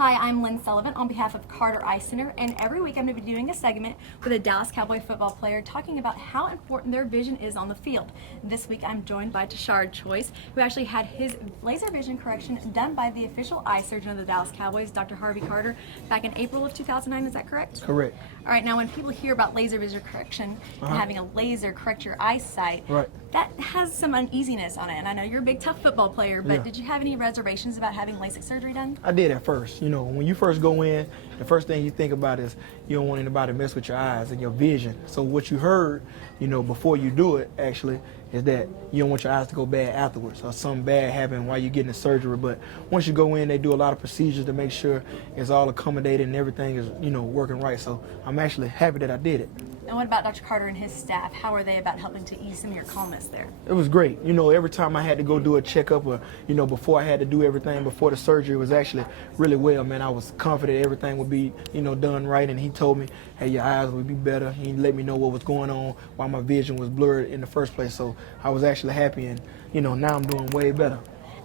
Hi, I'm Lynne Sullivan on behalf of Carter Eye Center, and every week I'm going to be doing a segment with a Dallas Cowboy football player talking about how important their vision is on the field. This week I'm joined by Tashard Choice, who actually had his laser vision correction done by the official eye surgeon of the Dallas Cowboys, Dr. Harvey Carter, back in April of 2009. Is that correct? Correct. All right, now when people hear about laser vision correction and having a laser correct your eyesight, that has some uneasiness on it. And I know you're a big, tough football player, but did you have any reservations about having LASIK surgery done? I did at first. You know, when you first go in, the first thing you think about is you don't want anybody to mess with your eyes and your vision. So what you heard, you know, before you do it, actually, is that you don't want your eyes to go bad afterwards or something bad happen while you're getting the surgery. But once you go in, they do a lot of procedures to make sure it's all accommodated and everything is, you know, working right. So I'm actually happy that I did it. And what about Dr. Carter and his staff? How are they about helping to ease some of your calmness there? It was great. You know, every time I had to go do a checkup or, you know, before I had to do everything before the surgery, it was actually really well, man. I was confident everything would be, you know, done right. And he told me, hey, your eyes would be better. He let me know what was going on, why my vision was blurred in the first place. So I was actually happy, and, you know, now I'm doing way better.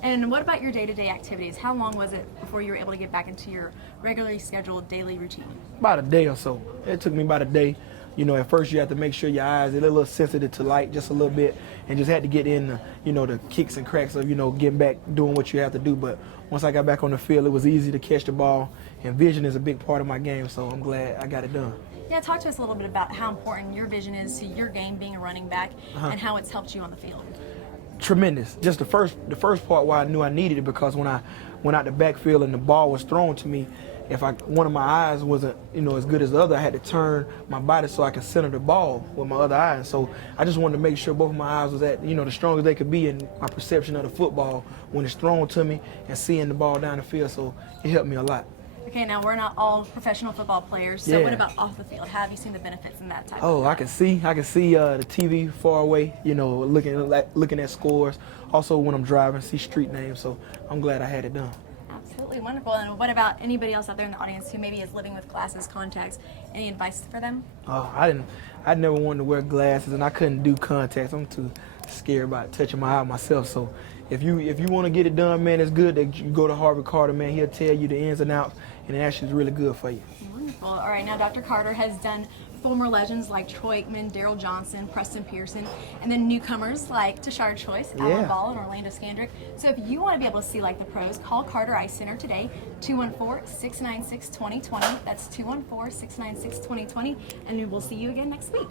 And what about your day-to-day activities? How long was it before you were able to get back into your regularly scheduled daily routine? About a day or so. It took me about a day. You know, at first you have to make sure your eyes are a little sensitive to light just a little bit, and just had to get in the, you know, the kicks and cracks of, you know, getting back, doing what you have to do. But once I got back on the field, it was easy to catch the ball, and vision is a big part of my game, so I'm glad I got it done. Yeah, talk to us a little bit about how important your vision is to your game being a running back and how it's helped you on the field. Tremendous. Just the first part why I knew I needed it, because when I went out the backfield and the ball was thrown to me, if one of my eyes wasn't, you know, as good as the other, I had to turn my body so I could center the ball with my other eye. And so I just wanted to make sure both of my eyes was at, you know, the strongest they could be in my perception of the football when it's thrown to me and seeing the ball down the field. So it helped me a lot. Okay, now we're not all professional football players, so what about off the field? How have you seen the benefits in that type of I can see the TV far away, you know, looking at scores. Also when I'm driving, see street names, so I'm glad I had it done. Absolutely wonderful. And what about anybody else out there in the audience who maybe is living with glasses, contacts? Any advice for them? I never wanted to wear glasses, and I couldn't do contacts. I'm too scared about touching my eye myself. So if you want to get it done, man, it's good that you go to Harvey Carter, man. He'll tell you the ins and outs, and it actually is really good for you. Wonderful. All right, now Dr. Carter has done former legends like Troy Aikman, Daryl Johnson, Preston Pearson, and then newcomers like Tashard Choice, Alan Ball, and Orlando Scandrick. So if you want to be able to see like the pros, call Carter Eye Center today, 214-696-2020. That's 214-696-2020, and we will see you again next week.